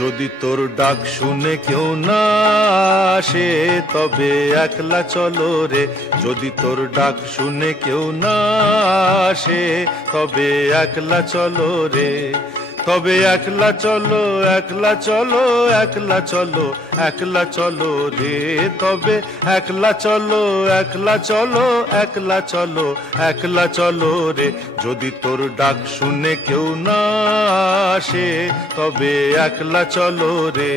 যদি তোর ডাক শুনে কেউ না আসে তবে একলা চলো রে। যদি তোর ডাক শুনে কেউ না আসে তবে একলা চলো রে। তবে একলা চলো, একলা চলো, একলা চলো, একলা চলো রে। তবে একলা চলো, একলা চলো, একলা চলো, একলা চলো রে। যদি তোর ডাক শুনে কেউ না আসে তবে একলা চলো রে।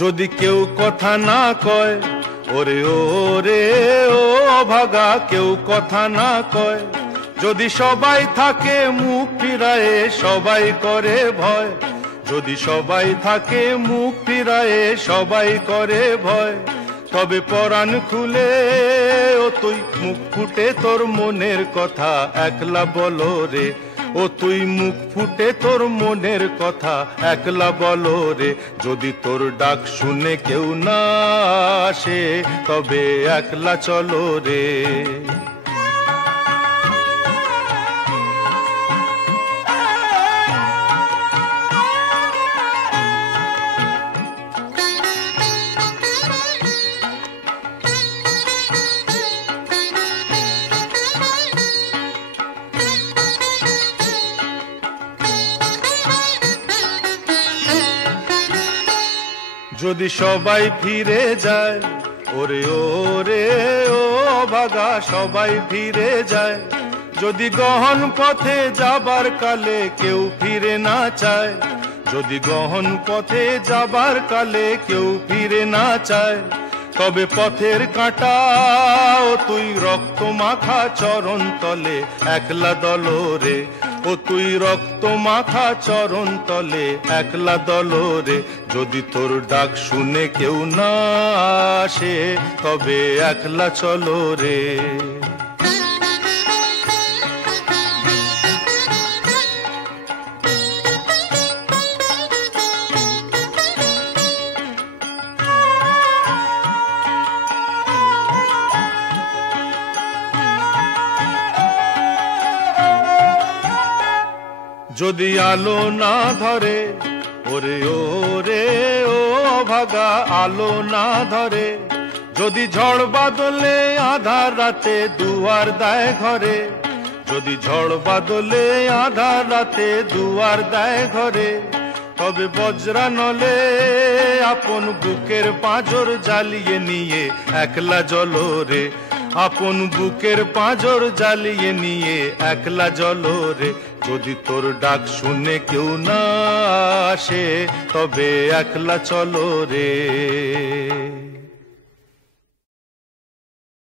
যদি কেউ কথা না কয়, ওরে ওরে ও অভাগা, কেউ কথা না কয়। যদি সবাই থাকে মুখ ফিরায়ে, সবাই করে ভয়। যদি সবাই থাকে মুখ ফিরায়ে, সবাই করে ভয়। তবে পরাণ খুলে ও তুই মুখ ফুটে তোর মনের কথা একলা বলো রে। ও তুই মুখ ফুটে তোর মনের কথা একলা বলো রে। যদি তোর ডাক শুনে কেউ না আসে তবে একলা চলো রে। যদি সবাই ফিরে যায়, ওরে ওরে ও অভাগা, সবাই ফিরে যায়। যদি গহন পথে যাবার কালে কেউ ফিরে না চায়, যদি গহন পথে যাবার কালে কেউ ফিরে না চায়, তবে পথের কাঁটা ও তুই রক্ত মাখা চরণ তলে একলা দলো রে। ও তুই রক্ত মাখা চরণ তলে একলা দলো রে। যদি তোর ডাক শুনে কেউ না আসে তবে একলা চলো রে। যদি আলো না ধরে, ওরে ওরে ও অভাগা, আলো না ধরে। যদি ঝড় বাদলে আধার রাতে দুয়ার দেয় ঘরে, যদি ঝড় বাদলে আধার রাতে দুয়ার দেয় ঘরে, তবে বজ্রা নলে আপন বুকের পাঁজর জ্বালিয়ে নিয়ে একলা জ্বলো রে। আপন বুকের পাঁজর জ্বালিয়ে নিয়ে একলা জ্বলো রে। যদি তোর ডাক শুনে কেউ না আসে তবে একলা চলো রে।